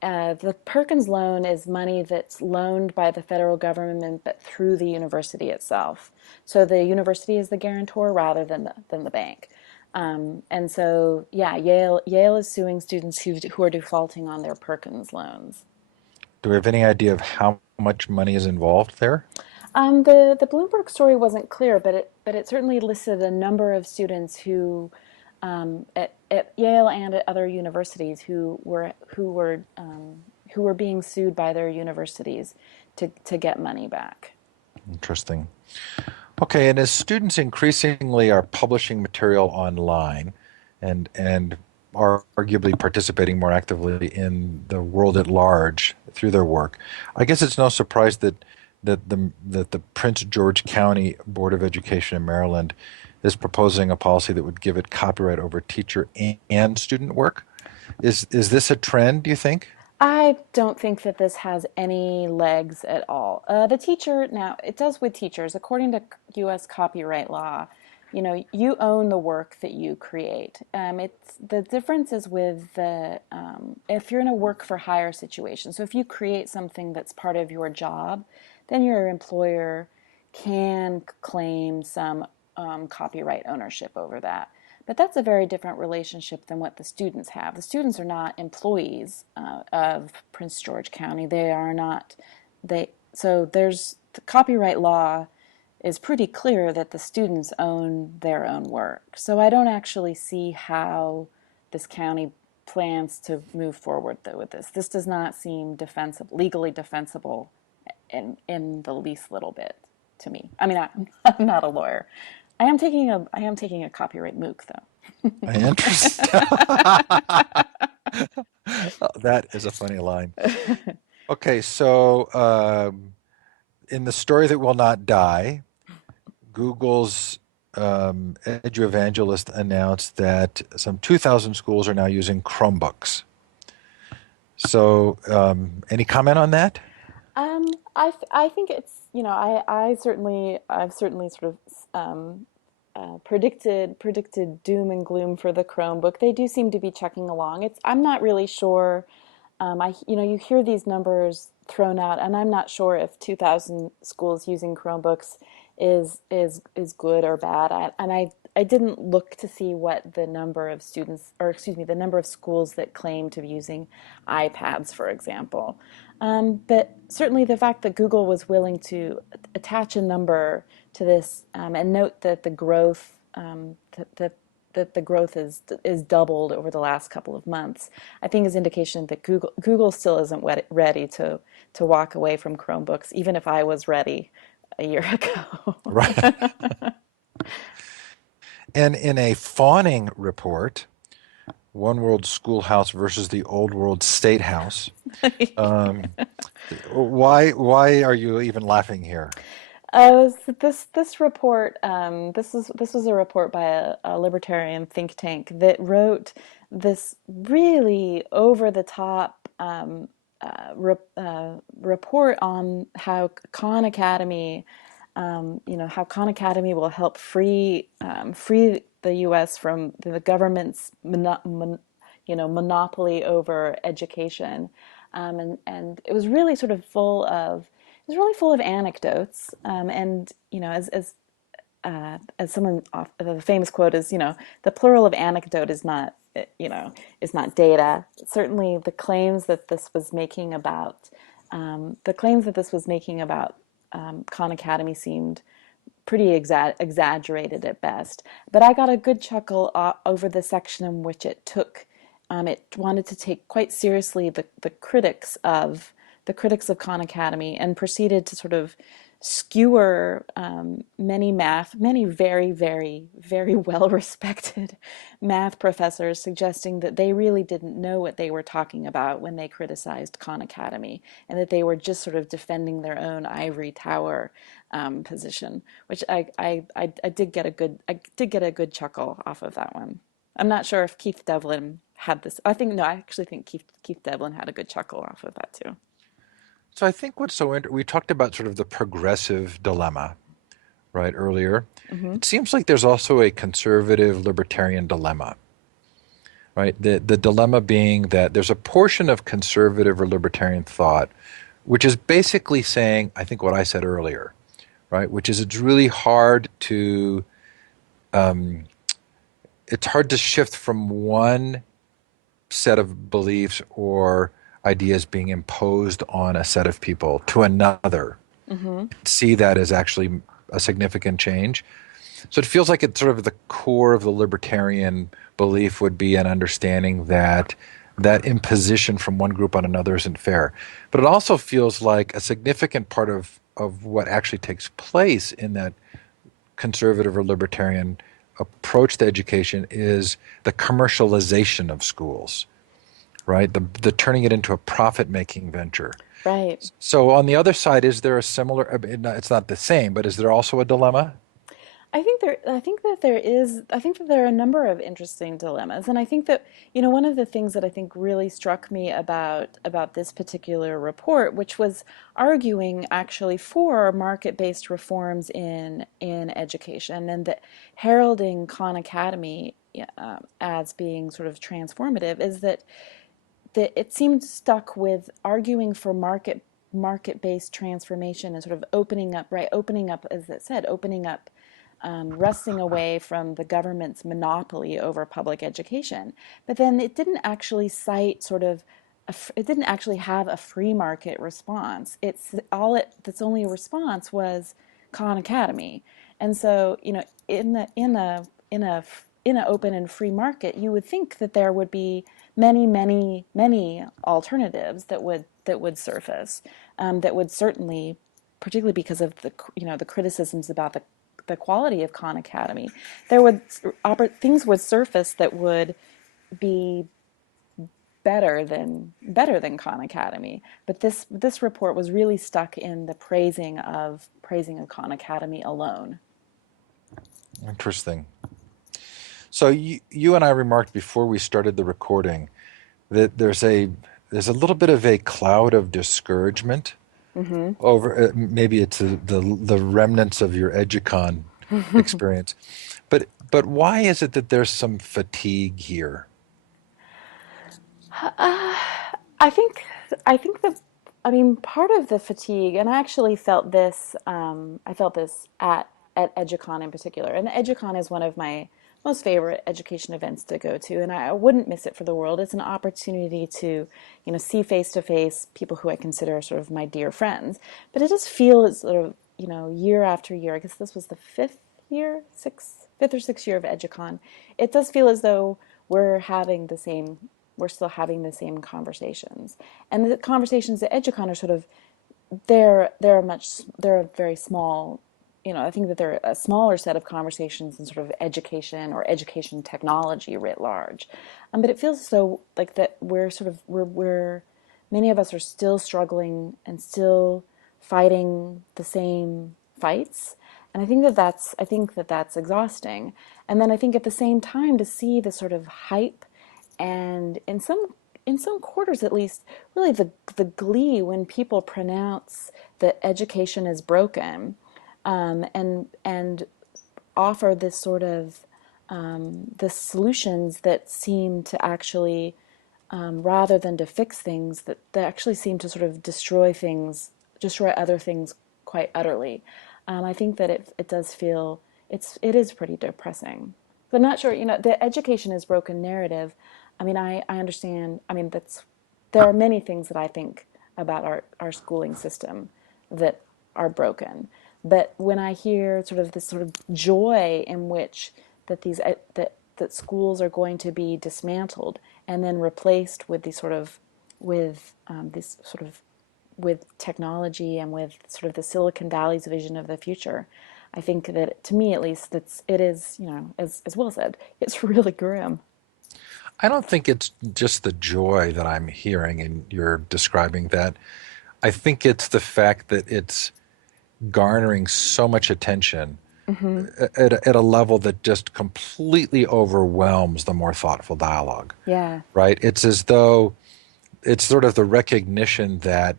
the Perkins loan is money that's loaned by the federal government, but through the university itself. So the university is the guarantor rather than the bank. And so, yeah, Yale is suing students who are defaulting on their Perkins loans. Do we have any idea of how much money is involved there? The Bloomberg story wasn't clear, but it certainly listed a number of students at Yale and at other universities who were being sued by their universities to get money back. Interesting. Okay, and as students increasingly are publishing material online and are arguably participating more actively in the world at large through their work. I guess it's no surprise that the Prince George County Board of Education in Maryland is proposing a policy that would give it copyright over teacher and student work. Is this a trend, do you think? I don't think that this has any legs at all. The teacher, now, it does with teachers. According to US copyright law, you own the work that you create. It's the difference is with the if you're in a work for hire situation. So if you create something that's part of your job, then your employer can claim some copyright ownership over that. But that's a very different relationship than what the students have. The students are not employees of Prince George County. They are not. So there's the copyright law is pretty clear that the students own their own work. So I don't actually see how this county plans to move forward with this. This does not seem legally defensible in the least little bit to me. I mean, I'm not a lawyer. I am taking a copyright MOOC though. Interesting. That is a funny line. Okay, so in the story that will not die, Google's Edu Evangelist announced that some 2,000 schools are now using Chromebooks. So, any comment on that? I think it's I've certainly sort of predicted doom and gloom for the Chromebook. They do seem to be chugging along. I'm not really sure. You hear these numbers thrown out, and I'm not sure if 2,000 schools using Chromebooks is good or bad. I didn't look to see what the number of students, or excuse me, the number of schools that claim to be using iPads, for example. But certainly the fact that Google was willing to attach a number to this and note that the growth that the growth is doubled over the last couple of months, I think is indication that Google still isn't ready to walk away from Chromebooks, even if I was ready a year ago. Right. And in a fawning report, One World Schoolhouse versus the Old World State House, um, why are you even laughing here? This report this was a report by a libertarian think tank that wrote this really over the top report on how Khan Academy how Khan Academy will help free the U.S. from the government's monopoly over education, and it was really sort of full of it was really full of anecdotes, and as someone the famous quote is, the plural of anecdote is not is not data. Certainly, the claims that this was making about Khan Academy seemed pretty exaggerated at best. But I got a good chuckle over the section in which it wanted to take quite seriously the critics of Khan Academy, and proceeded to sort of skewer many very, very, very well respected math professors, suggesting that they really didn't know what they were talking about when they criticized Khan Academy, and that they were just sort of defending their own ivory tower position, which I did get a good chuckle off of that one. I'm not sure if Keith Devlin had this. I actually think Keith Devlin had a good chuckle off of that too. So I think we talked about sort of the progressive dilemma, right, earlier. Hmm. It seems like there's also a conservative libertarian dilemma, right? The dilemma being that there's a portion of conservative or libertarian thought which is basically saying, I think what I said earlier, right, which is um, it's hard to shift from one set of beliefs or ideas being imposed on a set of people to another. Hmm. See that as actually a significant change. So it feels like it's sort of the core of the libertarian belief would be an understanding that that imposition from one group on another isn't fair. But it also feels like a significant part of what actually takes place in that conservative or libertarian approach to education is the commercialization of schools, right? The turning it into a profit-making venture. Right. So on the other side, is there a similar, it's not the same, but is there also a dilemma? I think that there are a number of interesting dilemmas. And I think that, one of the things that I think really struck me about this particular report, which was arguing actually for market-based reforms in education, and that heralding Khan Academy as being sort of transformative, is that it seemed stuck with arguing for market-based transformation and sort of opening up, as it said, opening up, wresting away from the government's monopoly over public education. But then it didn't actually cite sort of it didn't actually have a free market response. Its only response was Khan Academy. And so, in an open and free market, you would think that there would be many, many, many alternatives that would surface, that would certainly, particularly because of the criticisms about the quality of Khan Academy, things would surface that would be better than Khan Academy. But this report was really stuck in the praising of Khan Academy alone. Interesting. So you and I remarked before we started the recording that there's a little bit of a cloud of discouragement Mm-hmm. over maybe it's the remnants of your EduCon experience, but why is it that there's some fatigue here? I think I think that I mean part of the fatigue, and I actually felt this. I felt this at EduCon in particular, and EduCon is one of my most favorite education events to go to, and I wouldn't miss it for the world. It's an opportunity to, see face to face people who I consider sort of my dear friends. But it just feels sort of, year after year. I guess this was the fifth or sixth year of EduCon. It does feel as though we're still having the same conversations. And the conversations at EduCon are sort of they're a very small, I think that they're a smaller set of conversations in sort of education or education technology writ large. But it feels so like that we're many of us are still struggling and still fighting the same fights. And I think that that's exhausting. And then I think at the same time to see the sort of hype and in some quarters at least, really the glee when people pronounce that education is broken, and offer this sort of the solutions that seem to actually, rather than to fix things, that they actually seem to sort of destroy other things quite utterly. I think that it does feel it is pretty depressing. But I'm not sure, the education is broken narrative. I mean, I understand. I mean, there are many things that I think about our schooling system that are broken. But when I hear sort of this sort of joy in which that schools are going to be dismantled and then replaced with these sort of with this sort of with technology and with sort of the Silicon Valley's vision of the future, I think that to me at least it is, as Will said, it's really grim. I don't think it's just the joy that I'm hearing and you're describing that. I think it's the fact that it's garnering so much attention Hmm. at a level that just completely overwhelms the more thoughtful dialogue, Yeah. right? It's as though it's sort of the recognition that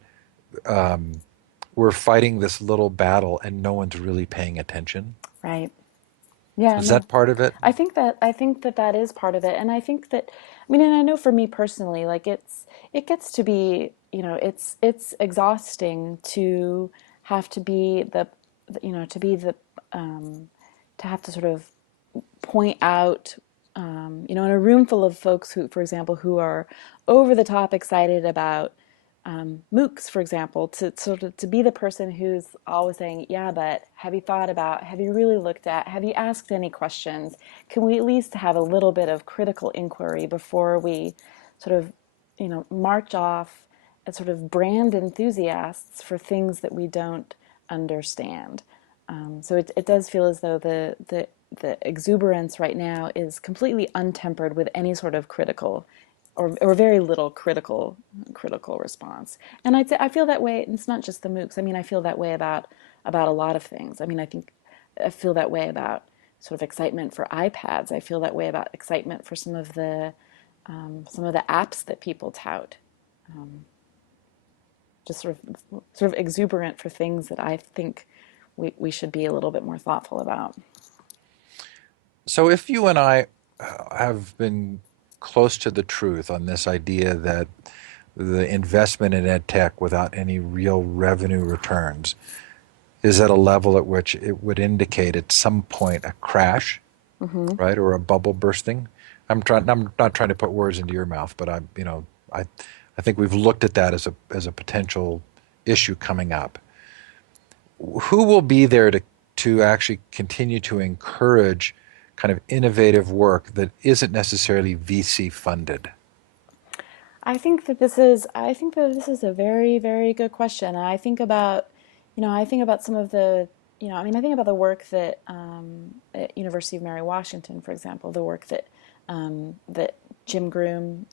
we're fighting this little battle and no one's really paying attention. Right. Yeah, Is no. that part of it? I think that that is part of it. And I think that I mean, and I know for me personally, like it gets to be, it's exhausting to have to be to be the to have to sort of point out, in a room full of folks who, for example, who are over the top excited about MOOCs, for example, to sort of to be the person who's always saying, "Yeah, but have you thought about? Have you really looked at? Have you asked any questions? Can we at least have a little bit of critical inquiry before we sort of, march off as sort of brand enthusiasts for things that we don't understand?" So it does feel as though the exuberance right now is completely untempered with any sort of critical or very little critical response. And I feel that way. And it's not just the MOOCs. I mean, I feel that way about a lot of things. I mean, I feel that way about sort of excitement for iPads. I feel that way about excitement for some of the apps that people tout. Just sort of exuberant for things that I think we should be a little bit more thoughtful about. So if you and I have been close to the truth on this idea that the investment in ed tech without any real revenue returns is at a level at which it would indicate at some point a crash, Mm-hmm. right, or a bubble bursting. I'm not trying to put words into your mouth, but I think we've looked at that as a potential issue coming up. Who will be there to actually continue to encourage kind of innovative work that isn't necessarily VC funded? I think that this is a very, very good question. And I think about, I think about some of the, I mean, I think about the work that at University of Mary Washington, for example, the work that Jim Groom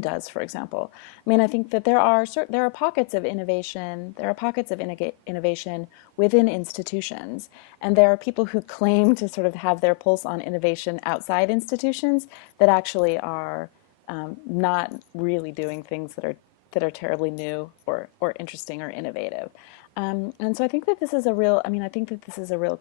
does, for example. I mean, I think that there are pockets of innovation. There are pockets of innovation within institutions, and there are people who claim to sort of have their pulse on innovation outside institutions that actually are not really doing things that are terribly new or interesting or innovative. And so I think that this is a real. I mean, I think that this is a real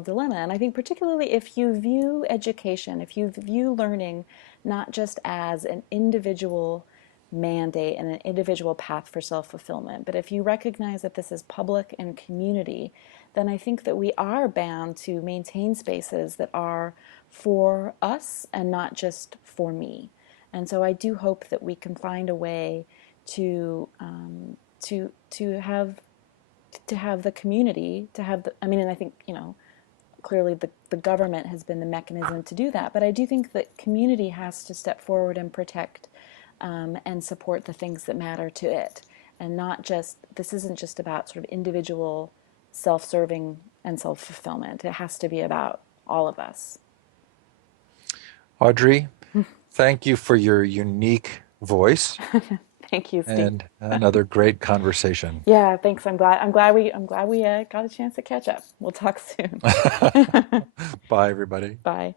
dilemma. And I think particularly if you view education, if you view learning not just as an individual mandate and an individual path for self-fulfillment, but if you recognize that this is public and community, then I think that we are bound to maintain spaces that are for us and not just for me. And so I do hope that we can find a way to to have the community, to have the, I mean, and I think, clearly the government has been the mechanism to do that. But I do think that community has to step forward and protect and support the things that matter to it. And not just, this isn't just about sort of individual self serving and self fulfillment. It has to be about all of us. Audrey, thank you for your unique voice Thank you, Steve. and another great conversation. Yeah, thanks. I'm glad we got a chance to catch up. We'll talk soon. Bye, everybody. Bye.